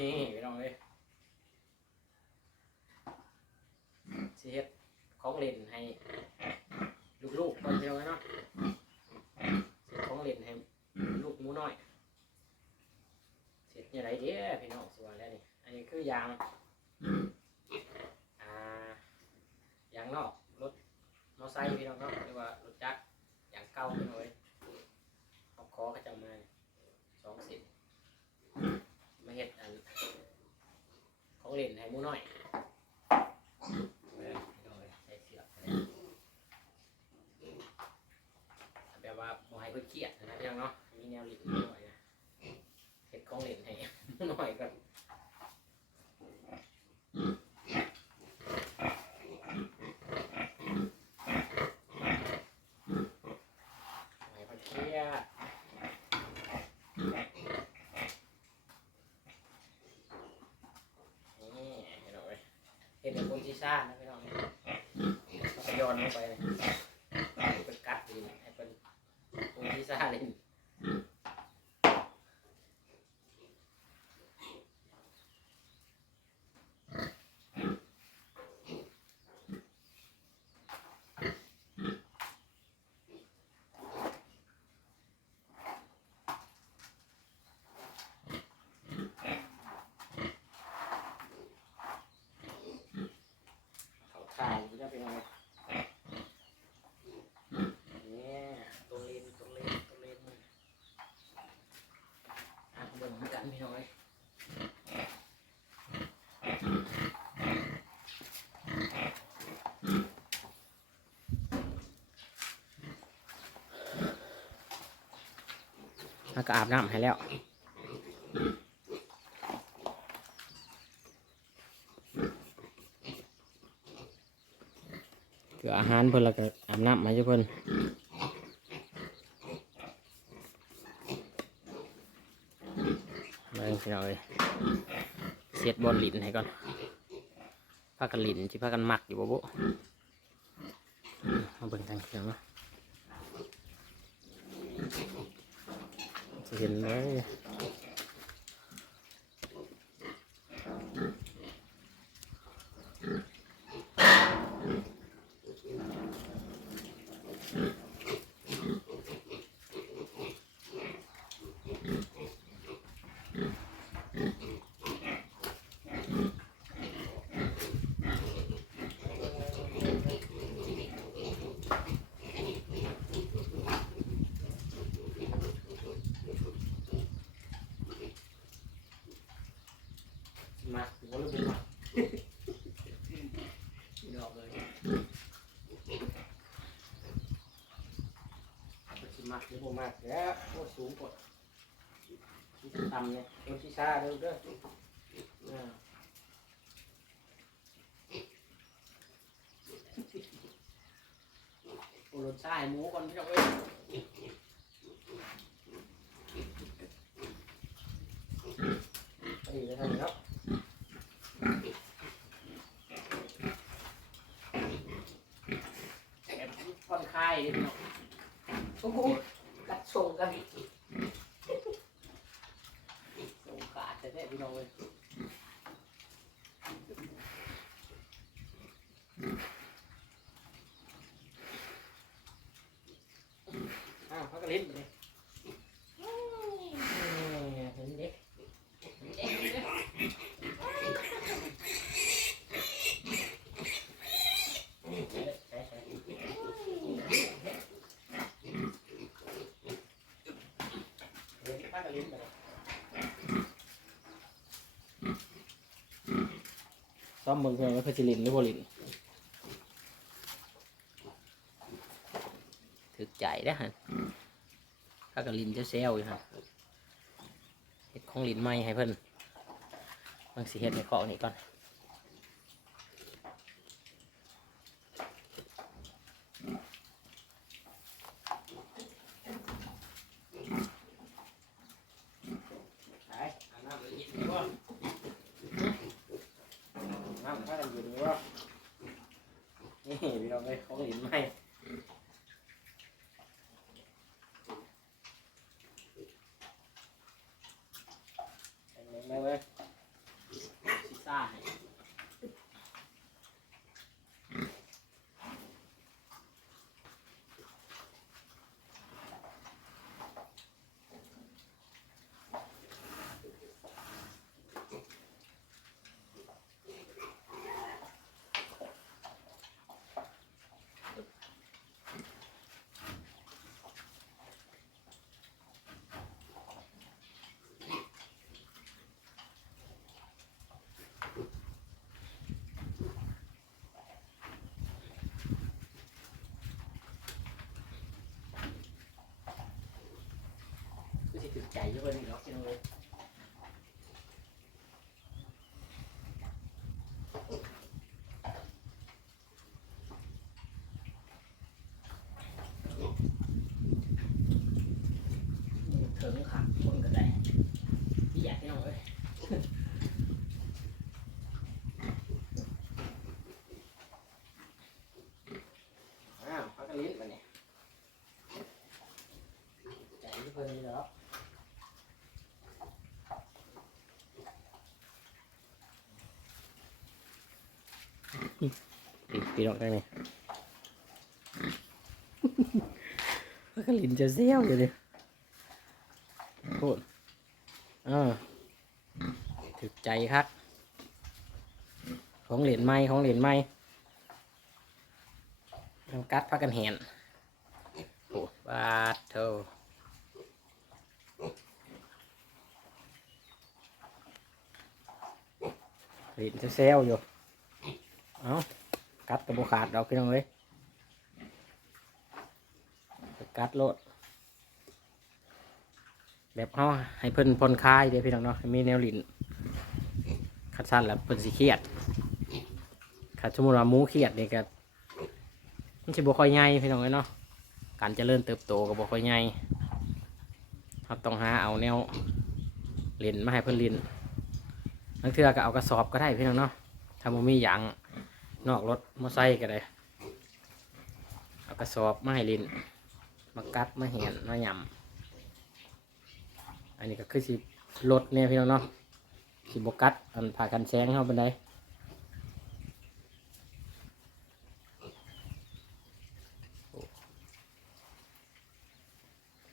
นี่พี่น้องเลยสิเฮ็ดของเล่นให้ ลูกๆก่อนพี่น้องเนาะสิเฮ็ดของเล่นให้ลูกหมูน้อยเสร็จยังไงเด้อพี่น้องสวยแล้วนี่อันนี้คือยางอ่ายางนอกรถมอไซค์พี่น้องเนาะหรือว่ารถจักรยางเก่าพี่น้องเอ้ยเอาคอเขาจะเอามาสองสิบมาเฮ็ดอันของเล่นให้หมูน้อยเว้ยพี่น้องเอ้ยใส่เสือกไปเลยแบบว่าบ่ให้เพิ่นเครียดนะพี่น้องเนาะมีแนวเล่นหน่อยนะเฮ็ดของเล่นให้หมูน้อยก่อน ไม่พอเที่ยนี่เห็นไหมเห็นเป็นคนที่ ซ่านะพี่น้องย้อนลงไปเลยเป็นกัดดีให้เป็นปูที่ซ่าเลย เขาถ่ายอยู่ได้เป็นไงเนี่ยตัวเลนตัวเลนตัวเลนอะเบิ่งเหมือนกันพี่น้อย แล้วก็อาบน้ำให้แล้วคืออาหารเพิ่นแล้วก็อาบน้ำมาอยู่เพิ่นเลยพี่น้องเอ้ยเสียดบอลลินให้ก่อนพากันลินที่พากันหมักอยู่บ่บุมาเบิ่งทางเสียงเนาะจะ เห็นเลย สิมากหรือบ่มากแล้วโอ้สูงกว่าที่ต่ำเนี่ยโดนที่ซ่าเด้อเด้ออ่าโอ้รสชาติหมูก่อนพี่น้องเอ้ยไปดีเลยท่านครับแบบผ่อนคลายเลยพี่น้อง โอ้โหกัดส่งกันสงขาดแต่แท้พี่น้องเลยอ้าวพักกระลิ้นไปเลยเห็นดิใช่ใช่ใช่เดี๋ยวพักกระลิ้นไปเลย ซ้อมเบิ่งเพื่อนว่าเพชรลินหรือบลินถึกใจนะฮะถ้ากับลินจะเซลอยู่ฮะเห็ดของลินไม่ให้เพิ่นบางสีเห็ดในข้อนี้ก่อนไปอาบน้ำเลยยินดีบ่ น้ำถ้ากันอยู่นี่บ่นี่พี่น้องเอ้ยของหลินใหม่แม่งแม่งเว้ยซิซ่าให้ คือสิ ถึงใจเยอะเลยเนาะพี่น้องเอ้ยถึงค่ะคนก็ได้พี่อยากให้น้องเอ้ยอ้าวพักกันลิ้นมาเนี่ยใจที่เพิ่นนี่แล้วปิ ดปีนออกได้ไหมพักกันลิ้นจะเซี่ยวอยู่ดิพูดเออถึกใจครับ ของเหรียญไม้ของเหรียญไม้ทำกัดพักกันแหนโอ้บาดเท่าเหรียญจะเซลอยู่ เอากัดกระโบขาดดอกพี่น้องเอ้ยกัดโลด แบบเขาให้เพิ่นผ่อนคลายเด้พี่น้องเนาะมีแนวลิ้นคัดสั้นแล้วเพิ่นสิเครียดคัดสมมุติว่าหมูเครียดนี่ก็มันสิบ่ค่อยใหญ่พี่น้องเอ้ยเนาะการเจริญเติบโตก็บ่ค่อยใหญ่เราต้องหาเอาแนวลิ้นมาให้เพิ่นลิ้นบางเทือก็เอากระสอบก็ได้พี่น้องเนาะถ้าบ่มีหยัง นอกรถมอไซค์ก็ได้เอากระสอบมาให้ลินมากัดมาเหียนมาหยำอันนี้ก็คือสิลดเนี่ยพี่น้องเนาะสิบกัดอันผ่ากันแสงเข้าบันได้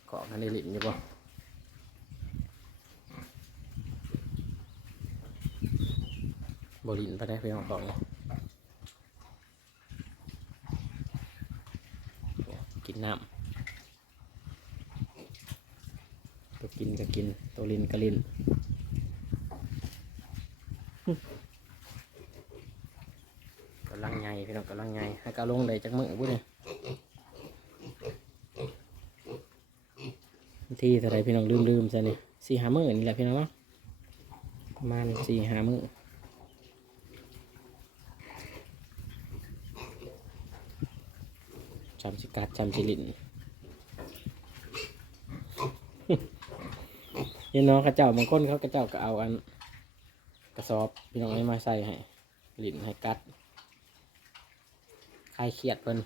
เกาะกันในหลินอยู่ป่บรินไปได้พี่น้องเกาะเนี่ยโอ้กิ น้ำตัวกินก็กิน ตัวลินก็ลินกำลังไงพี่น้องกำลังไงให้กาลงได้จากมือบุ้เนี่ยที่เท่าไรพี่น้องลืมลืมๆซะนี่สี่หามือนี่แหละพี่น้องเนาะประมาณสี่หามือจำสิ กัดจำสิลินเห็นเน้องข้าเจ้าบางคนเขากระเจ้าก็เอาอัน กระสอบพี่น้องให้มาใส่ให้หลินให้กัดคลายเครียดเพิ่น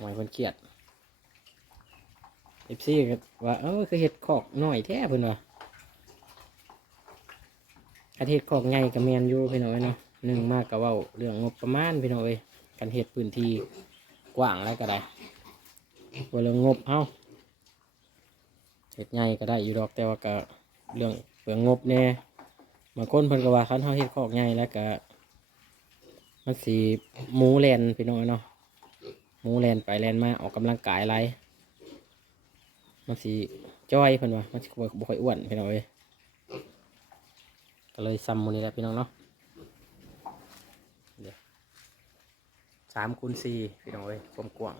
หมายเพิ่นเครียดเอฟซีก็ว่าเออคือเห็ดขอกหน่อยแท้เพิ่นว่าอาเห็ดขอกใหญ่กับแมนอยู่พี่น้องเอ้ยเนาะหนึ่งมากกับว่าเรื่องงบประมาณพี่น้องเอ้ยกันเห็ดพื้นที่ กว้างแล้วก็ได้ว่าเรื่องงบเอ้าเฮ็ดใหญ่ก็ได้อยู่ดอกแต่ว่าก็เรื่องเปลืองงบแน่บางคนเพิ่นก็ว่าคันเฮาเฮ็ดคอกใหญ่แล้วก็มันสิหมูแลนพี่น้องเนาะหมูแลนไปแลนมาออกกำลังกายไรมันสิจ้อยเพิ่นว่ามันสิบ่ค่อยอ้วนพี่น้องเอ้ยก็เลยซ้ำมูนี้แหละพี่น้องเนาะเดี๋ยว สามคูณสี่พี่น้องเอ้ยความกว้าง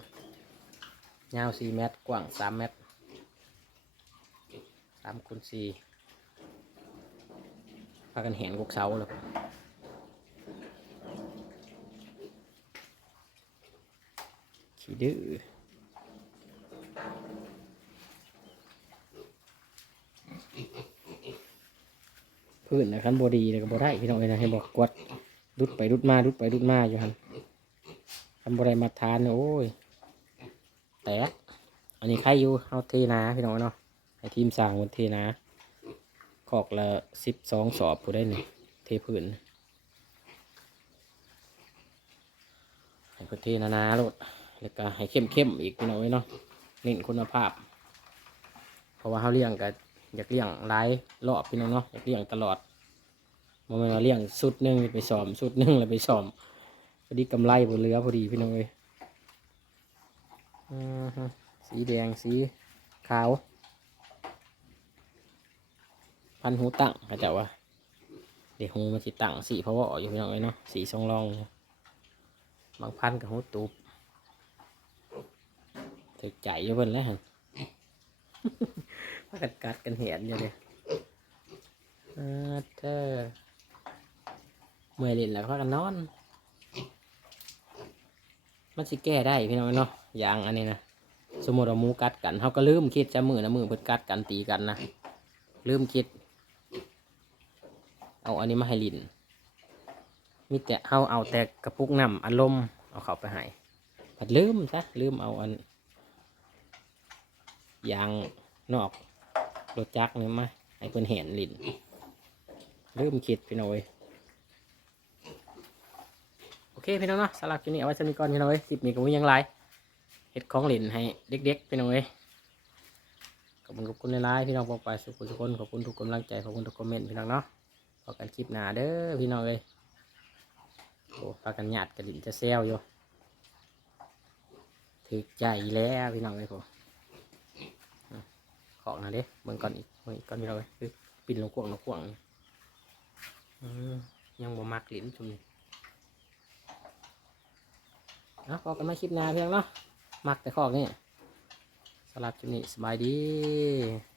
ยาวสี่เมตรกว้างสามเมตรสามคูณสี่พากันเห็นกกเสาเลยขี้ดื้อพื้นนะคันบอดีเลยก็บได้พี่น้องเอ้ยนะให้บอกกวดรุดไปรุดมารุดไปรุดมาอยู่ฮัน ทำบริมาทานเนี่ยโอ้ยแตกอันนี้ใครอยู่เอาเทนาพี่น้องเนาะให้ทีมสร้างบนเทนาขอกละสิบสองสอบผู้ได้หนึ่งเทพื้นให้พื้นเทนานาโลดแล้วก็ให้เข้มเข้มๆอีกพี่น้องเนาะเน้นคุณภาพ เพราะว่าเขาเลี้ยงก็อยากเลี้ยงหลายรอบพี่น้องเนาะอยากเลี้ยงตลอดมันมาเลี้ยงสุดหนึงไปซ้อมสุดหนึงแล้วไปซ้อม อดีกำไรบนเรือพอดีพี่น้องเอ้ยสีแดงสีขาว พันหูตั้งเขาเจะว่าเด็กหูมันสิตั้งสีเพราะว่าอยู่พี่น้องเอ้ยเนาะสีทรงรอง บางพันกับหูตูบถึกใจอยู่เพิ่นแล้วหั่นพากันกัดกันเหียนอยู่เลยอ่าเธอเมื่อยเล่นแล้วพากันนอน มันสิแก้ได้พี่น้องเนาะยางอันนี้นะสมมติเราหมูกัดกันเขาก็ลืมคิดจะมือนะมือเพิ่นกัดกันตีกันนะลืมคิด เอาอันนี้มาให้ลินมีแต่เขาเอาแต่กระปุกน้ำอัดลมเอาเขาไปให้ผัดลืมซะลืมเอาอันยางนอกรถจักรนี่มาให้เพิ่นเห็นลินลืมคิดพี่น้อย เคพี่น้องเนาะสำหรับคลิปนี้เอาไว้สำหรับก่อนพี่น้องเอ้ยสิบมีกับมุ้ยังไรเห็ดของเล่นให้เด็กๆพี่น้องเอ้ยขอบคุณขอบคุณหลายๆพี่น้องบอกไปสุขทุกคนขอบคุณทุกกำลังใจขอบคุณทุกคอมเมนต์พี่น้องเนาะพอกันคลิปหน้าเด้อพี่น้องเอ้ยโอ้พากันหยาดกระดิ่งจะเซลอยู่ถึกใจแล้วพี่น้องเอ้ยผมของนะเด้เบิ่งก่อนอีกเบิ่งอีกก่อนพี่น้องเอ้ยคือปิ่นลงกวงลงกวงยังบ่มักลิ้นจุ่มนี่ นะพอกันมาคลิปหน้าเพียงเนาะมักแต่ข้อนี้สลับจุนี้สบายดี